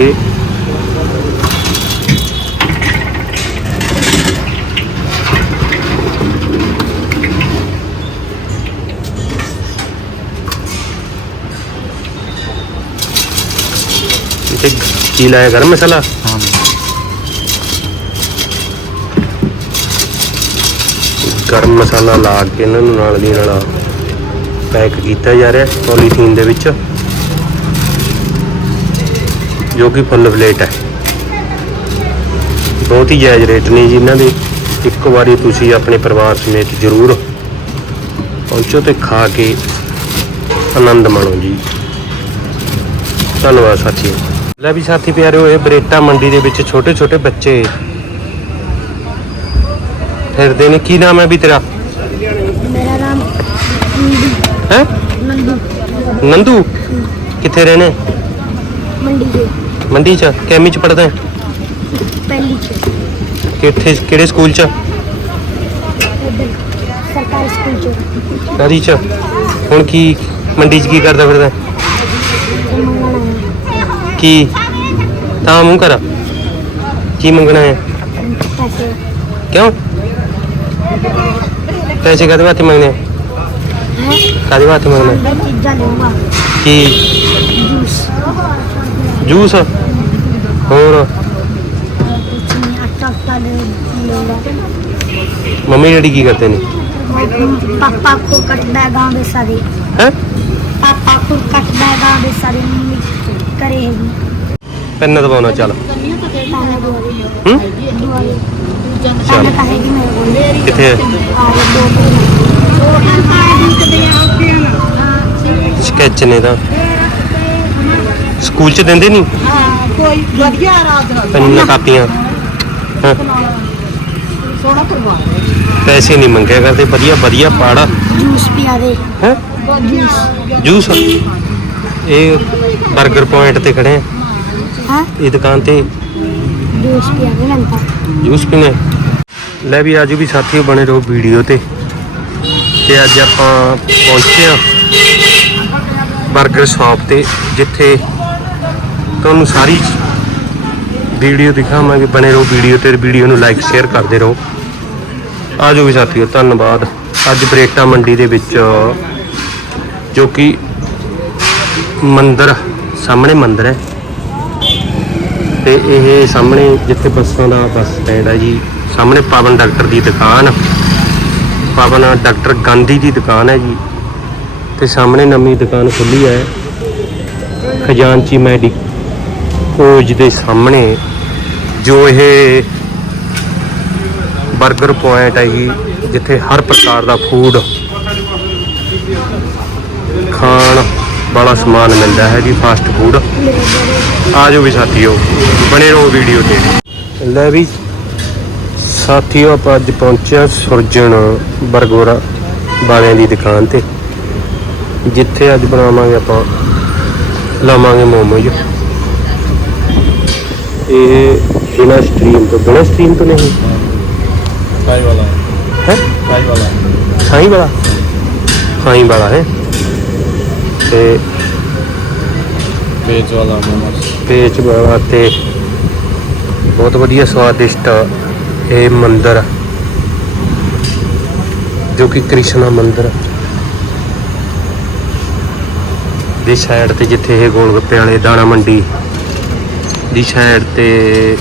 ਕੇ ਤੇ ਕੀ ਲਾਇਆ? ਗਰਮ ਮਸਾਲਾ? हाँ ਗਰਮ ਮਸਾਲਾ ਲਾ ਕੇ ਇਹਨਾਂ ਨੂੰ ਨਾਲ ਦੀ ਨਾਲ ਪੈਕ ਕੀਤਾ ਜਾ ਰਿਹਾ ਪੋਲੀਥੀਨ ਦੇ ਵਿੱਚ। ਜੋ ਕਿ ਫੁੱਲ ਪਲੇਟ ਹੈ। ਬਹੁਤ ਹੀ ਜਾਇਜ਼ ਰੇਟ ਨੇ ਜੀ ਇਹਨਾਂ ਦੇ। ਇੱਕ ਵਾਰੀ ਤੁਸੀਂ ਆਪਣੇ ਪਰਿਵਾਰ ਸਮੇਤ ਜ਼ਰੂਰ ਪਹੁੰਚੋ ਤੇ ਖਾ ਕੇ ਆਨੰਦ ਮਾਣੋ ਜੀ। ਧੰਨਵਾਦ ਸਾਥੀਓ। ਲੈ ਵੀ ਸਾਥੀ ਪਿਆਰਿਓ ਇਹ ਬਰੇਟਾ ਮੰਡੀ ਦੇ ਵਿੱਚ ਛੋਟੇ ਛੋਟੇ ਬੱਚੇ। ਫਿਰਦੇ ਨੇ। ਕੀ ਨਾਮ ਹੈ ਵੀ ਤੇਰਾ? ਮੇਰਾ ਨਾਮ ਹੈ? ਨੰਦੂ। ਨੰਦੂ? ਕਿੱਥੇ ਰਹਿਣੇ? ਮੰਡੀ ਦੇ। ਮੰਡੀ ਚ? ਕੈਮੀ ਚ ਪੜਦਾ ਹੈ ਪਹਿਲੀ ਚ। ਕਿੱਥੇ ਕਿਹੜੇ ਸਕੂਲ ਚ? ਸਰਕਾਰੀ ਸਕੂਲ ਚ। ਕਾਦੀ ਚ? ਹੁਣ ਕੀ ਮੰਡੀ ਚ ਕੀ ਕਰਦਾ ਫਿਰਦਾ? ਹੈ? ਕੀ? ਤਾਂ ਮੂੰਹ ਕਰ। ਕੀ ਮੰਗਣਾ ਹੈ? ਪੈਸੇ। ਕਿਉਂ? ਪੈਸੇ ਕਾਹਦੇ ਵਾਸਤੇ ਮੰਗਨੇ? ਹੈ? ਕਾਹਦੇ ਵਾਸਤੇ ਮੰਗਨੇ ਆ? ਮੈਂ ਚੀਜ਼ਾਂ ਲਊਂਗਾ ਕੀ? ਜੂਸ। ਹੋਰ? ਮੰਮੀ ਡੈਡੀ ਕੀ ਕਰਤੇ ਨੇ? ਪਾਪਾ ਕੋ ਕੱਟਦਾ ਗਾਂ ਦੇ ਸਾਰੇ। ਹੈ? ਪਾਪਾ ਕੋ ਕੱਟਦਾ ਗਾਂ ਦੇ ਸਾਰੇ ਮੰਮੀ ਕਰੇ ਹੈ ਪੈਨ ਦਬਾਉਣਾ ਚੱਲ। ਹੂੰ? ਚੱਲ। ਕਿੱਥੇ ਹੈ? ਸਕੈਚ ਨੇ ਤਾਂ। ਸਕੂਲ ਚ ਦਿੰਦੇ ਨਹੀਂ? ਹਾਂ ਕੋਈ ਵਧੀਆ ਆਰਾਧਨਾ ਪੈਨ ਕਾਪੀਆਂ। ਹਾਂ। ਸੋਹਣਾ ਪੈਸੇ ਨਹੀਂ ਮੰਗਿਆ ਕਰਦੇ ਵਧੀਆ ਵਧੀਆ ਪੜ। ਜੂਸ ਪਿਆ ਦੇ। ਹੈ? ਜੂਸ। ਇਹ 버ਗਰ ਪੁਆਇੰਟ ਤੇ ਖੜੇ ਆ। ਹਾਂ। ਇਹ ਦੁਕਾਨ ਤੇ। ਜੂਸ ਪਿਆ ਦੇ ਨੰਤਾ ਜੂਸ ਪੀਣੇ? ਲੈ ਵੀ ਆਜੋ ਵੀ ਸਾਥੀਓ ਬਣੇ ਰਹੋ ਵੀਡੀਓ ਤੇ। ਤੇ ਅੱਜ ਆਪਾਂ ਪਹੁੰਚੇ ਆ 버ਗਰ ਸ਼ਾਪ ਤੇ ਜਿੱਥੇ ਤੁਹਾਨੂੰ ਸਾਰੀ ਵੀਡੀਓ ਦਿਖਾਵਾਂਗੇ, ਬਣੇ ਰਹੋ ਵੀਡੀਓ ਤੇ ਵੀਡੀਓ ਨੂੰ ਲਾਈਕ ਸ਼ੇਅਰ ਕਰਦੇ ਰਹੋ। ਆਜੋ ਵੀ ਸਾਥੀਓ, ਧੰਨਵਾਦ। ਅੱਜ ਬਰੇਟਾ ਮੰਡੀ ਦੇ ਵਿੱਚ, ਜੋ ਕਿ ਮੰਦਰ, ਸਾਹਮਣੇ ਮੰਦਰ ਹੈ। ਤੇ ਇਹ ਸਾਹਮਣੇ ਜਿੱਥੇ ਬੱਸਾਂ ਦਾ ਬੱਸ ਸਟੈਂਡ ਹੈ ਜੀ, ਸਾਹਮਣੇ ਪਵਨ ਡਾਕਟਰ ਦੀ ਦੁਕਾਨ। ਪਵਨ ਡਾਕਟਰ ਗਾਂਧੀ ਦੀ ਦੁਕਾਨ ਹੈ ਜੀ। ਤੇ ਸਾਹਮਣੇ ਨਵੀਂ ਦੁਕਾਨ ਖੁੱਲੀ ਹੈ। ਖਜ਼ਾਨਚੀ ਮੈਡੀ ਕੋਜ ਦੇ ਸਾਹਮਣੇ ਜੋ ਇਹ 버ਗਰ ਪੁਆਇੰਟ ਹੈ ਜੀ, ਜਿੱਥੇ ਹਰ ਪ੍ਰਕਾਰ ਦਾ ਫੂਡ ਖਾਣ ਵਾਲਾ ਸਮਾਨ ਮਿਲਦਾ ਹੈ ਜੀ ਫਾਸਟ ਫੂਡ ਆ ਜਾਓ ਵੀ ਸਾਥੀਓ, ਬਣੇ ਰਹੋ ਵੀਡੀਓ ਤੇ। ਲੈ ਵੀ, ਸਾਥੀਓ ਆਪਾਂ ਅੱਜ ਪਹੁੰਚਿਆ ਸੁਰਜਣ ਬਰਗੋਰਾ ਵਾਲਿਆਂ ਦੀ ਦੁਕਾਨ ਤੇ, ਜਿੱਥੇ ਅੱਜ ਬਣਾਵਾਂਗੇ ਆਪਾਂ, ਲਾਵਾਂਗੇ ਮੋਮੋਜ। ਇਹ ਬਿਨਾਂ ਸਟ੍ਰੀਮ ਤੋਂ ਬਿਨਾਂ ਸਟ੍ਰੀਮ ਤੋਂ ਨਹੀਂ? ਸਾਈ ਵਾਲਾ। ਹੈ? ਸਾਈ ਵਾਲਾ। ਸਾਈ ਵਾਲਾ? ਸਾਈ ਵਾਲਾ ਹੈ। ਤੇ ਪੇਚ ਵਾਲਾ ਮੋਮੋਸ ਪੇਚ ਵਾਲਾ ਤੇ ਬਹੁਤ ਵਧੀਆ ਸਵਾਦਿਸ਼ਟ ਇਹ ਮੰਦਿਰ। ਜੋ ਕਿ ਕ੍ਰਿਸ਼ਨਾ ਮੰਦਿਰ। ਦੇ ਸਾਈਡ ਤੇ ਜਿੱਥੇ ਇਹ ਗੋਲਗੱਪੇ ਵਾਲੇ ਦਾਣਾ ਮੰਡੀ ਦੀ ਸਾਈਡ ਤੇ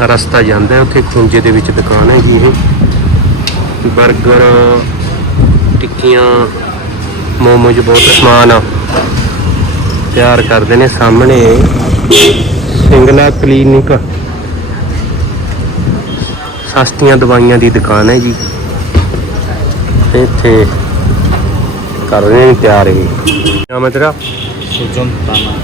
ਰਸਤਾ ਜਾਂਦਾ ਉੱਥੇ ਖੁੰਜੇ ਦੇ ਵਿੱਚ ਦੁਕਾਨ ਹੈਗੀ ਇਹ। 버ਗਰ ਟਿੱਕੀਆਂ ਮੋਮੋਜ਼ ਬਹੁਤ ਸਮਾਨ ਤਿਆਰ ਕਰਦੇ ਨੇ ਸਾਹਮਣੇ ਸਿੰਗਲਾ ਕਲੀਨਿਕ। ਸਸਤੀਆਂ ਦਵਾਈਆਂ ਦੀ ਦੁਕਾਨ ਹੈ ਜੀ। ਇੱਥੇ ਕਰ ਰਹੇ ਨੇ ਤਿਆਰ। ਇਹ ਸੁਜਨ ਤਾਨਾ।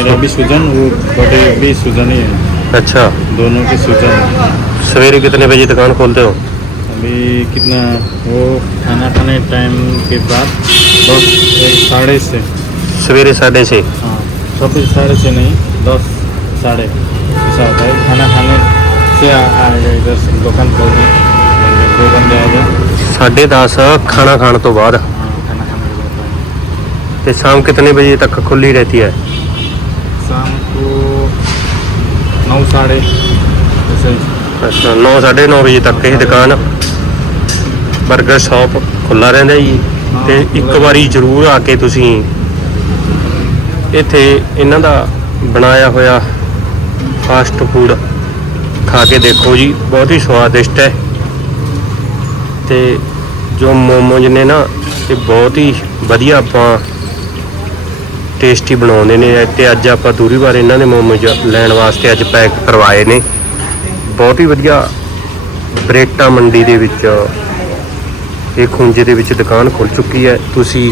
मेरा भी सुजन वो बड़े भी सुजन ही है अच्छा दोनों की सुजन है सवेरे कितने बजे दुकान खोलते हो अभी कितना वो खाना खाने टाइम के बाद दस एक साढ़े से सवेरे साढ़े छः हाँ चौबीस साढ़े से नहीं दस साढ़े ऐसा होता है खाना खाने से आ- आएगा इधर से दुकान खोलने बंदे- दो बंदे आ गए साढ़े दस खाना खाने तो बाद हाँ खाना खाने के बाद ਤੇ ਸ਼ਾਮ कितने बजे तक खुली रहती है शाम को नौ साढ़े ਅੱਛਾ 9:30 ਵਜੇ ਤੱਕ ਇਹ ਦੁਕਾਨ ਬਰਗਰ ਸ਼ਾਪ ਖੁੱਲਾ ਰਹਿੰਦਾ ਜੀ। ਤੇ ਇੱਕ ਵਾਰੀ ਜ਼ਰੂਰ ਆ ਕੇ ਤੁਸੀਂ ਇੱਥੇ ਇਹਨਾਂ ਦਾ ਬਣਾਇਆ ਹੋਇਆ ਫਾਸਟ ਫੂਡ ਖਾ ਕੇ ਦੇਖੋ ਜੀ ਬਹੁਤ ਹੀ ਸਵਾਦਿਸ਼ਟ ਹੈ। ਤੇ ਜੋ ਮੋਮੋਜ ਨੇ ਨਾ ਇਹ ਬਹੁਤ ਹੀ ਵਧੀਆ ਆਪਾਂ ਟੇਸਟੀ ਬਣਾਉਂਦੇ ਨੇ ਤੇ ਅੱਜ ਆਪਾਂ ਦੂਰੀ ਵਾਰ ਇਹਨਾਂ ਦੇ ਮੋਮੋਜ਼ ਲੈਣ ਵਾਸਤੇ ਅੱਜ ਪੈਕ ਕਰਵਾਏ ਨੇ। ਬਹੁਤ ਹੀ ਵਧੀਆ ਬਰੇਟਾ ਮੰਡੀ ਦੇ ਵਿੱਚ, ਇਹ ਖੁੰਝੇ ਦੇ ਵਿੱਚ ਦੁਕਾਨ ਖੁੱਲ ਚੁੱਕੀ ਹੈ। ਤੁਸੀਂ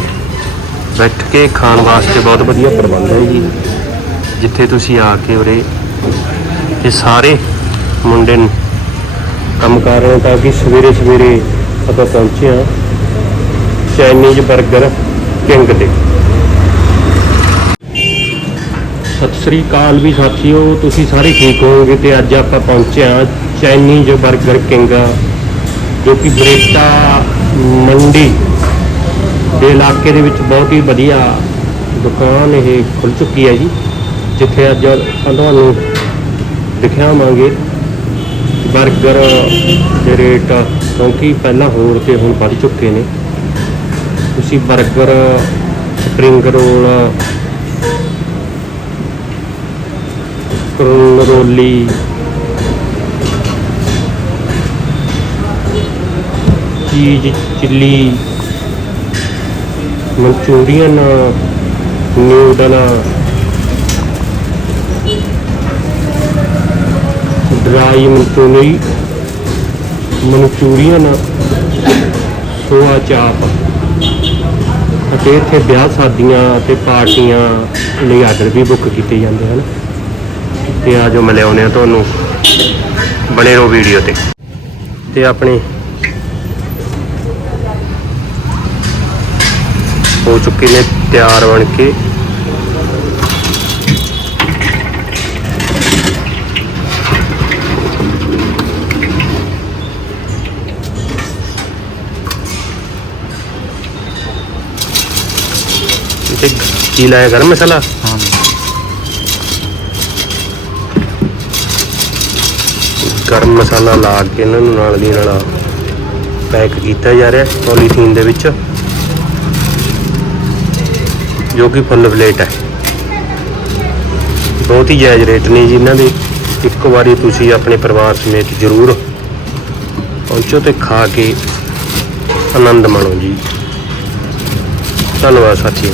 ਬੈਠ ਕੇ ਖਾਣ ਵਾਸਤੇ ਬਹੁਤ ਵਧੀਆ ਪ੍ਰਬੰਧ ਹੈ ਜੀ। ਜਿੱਥੇ ਤੁਸੀਂ ਆ ਕੇ ਉਰੇ ਇਹ ਸਾਰੇ ਮੁੰਡੇ ਨੂੰ ਕੰਮ ਕਰ ਰਹੇ ਤਾਂ ਕਿ ਸਵੇਰੇ ਸਵੇਰੇ ਆਪਾਂ ਪਹੁੰਚੇ ਹਾਂ। ਚਾਈਨੀਜ਼ 버ਗਰ ਕਿੰਗ ਦੇ ਸਤਿ ਸ੍ਰੀ ਅਕਾਲ ਵੀ ਸਾਥੀਓ, ਤੁਸੀਂ ਸਾਰੇ ਠੀਕ ਹੋਗੇ ਤੇ ਅੱਜ ਆਪਾਂ ਪਹੁੰਚੇ ਆ ਚੈਨੀ ਜੋ 버ਗਰ ਕਿੰਗ ਜੋ ਕਿ ਬਰੇਟਾ ਮੰਡੀ ਦੇ ਇਲਾਕੇ ਦੇ ਵਿੱਚ ਬਹੁਤ ਹੀ ਵਧੀਆ ਦੁਕਾਨ ਇਹ ਖੁੱਲ ਚੁੱਕੀ ਹੈ ਜੀ, ਜਿੱਥੇ ਅੱਜ ਤੁਹਾਨੂੰ ਦਿਖਾਵਾਂਗੇ ਬਰਗਰ ਦੇ ਰੇਟ, ਕਿਉਂਕਿ ਪਹਿਲਾਂ ਹੋਰ ਤੇ ਹੁਣ ਵੱਧ ਚੁੱਕੇ ਨੇ। ਤੁਸੀਂ burger spring roll Karol cheese chilli. Manchurian noodle dry ਮਨਚੂਰੀ, Manchurian, soya chaap. ਅਤੇ ਇੱਥੇ ਵਿਆਹ ਸ਼ਾਦੀਆਂ ਤੇ ਪਾਰਟੀਆਂ ਲਈ ਆਰਡਰ ਵੀ ਬੁੱਕ ਕੀਤੇ ਜਾਂਦੇ ਹਨ। ਤੇ ਆ ਜੋ ਮਿਲਿਆਉਨੇ ਆ ਤੁਹਾਨੂੰ ਬਣੇ ਰਹੋ ਵੀਡੀਓ ਤੇ। ਤੇ ਆਪਣੇ ਹੋ ਚੁੱਕੇ ਨੇ ਤਿਆਰ ਬਣ ਕੇ। ਤੇ ਕੀ ਲਾਇਆ ਗਰਮ ਮਸਾਲਾ? ਗਰਮ ਮਸਾਲਾ ਲਾ ਕੇ ਇਹਨਾਂ ਨੂੰ ਨਾਲ ਦੀ ਨਾਲ ਪੈਕ ਕੀਤਾ ਜਾ ਰਿਹਾ ਪੋਲੀਥੀਨ ਦੇ ਵਿੱਚ, ਜੋ ਕਿ ਫੁੱਲ ਪਲੇਟ ਹੈ। ਬਹੁਤ ਹੀ ਜਾਇਜ਼ ਰੇਟ ਨੇ ਜੀ ਇਹਨਾਂ ਦੇ। ਇੱਕ ਵਾਰੀ ਤੁਸੀਂ ਆਪਣੇ ਪਰਿਵਾਰ ਸਮੇਤ ਜ਼ਰੂਰ ਪਹੁੰਚੋ ਤੇ ਖਾ ਕੇ ਆਨੰਦ ਮਾਣੋ ਜੀ। ਧੰਨਵਾਦ ਸਾਥੀਓ।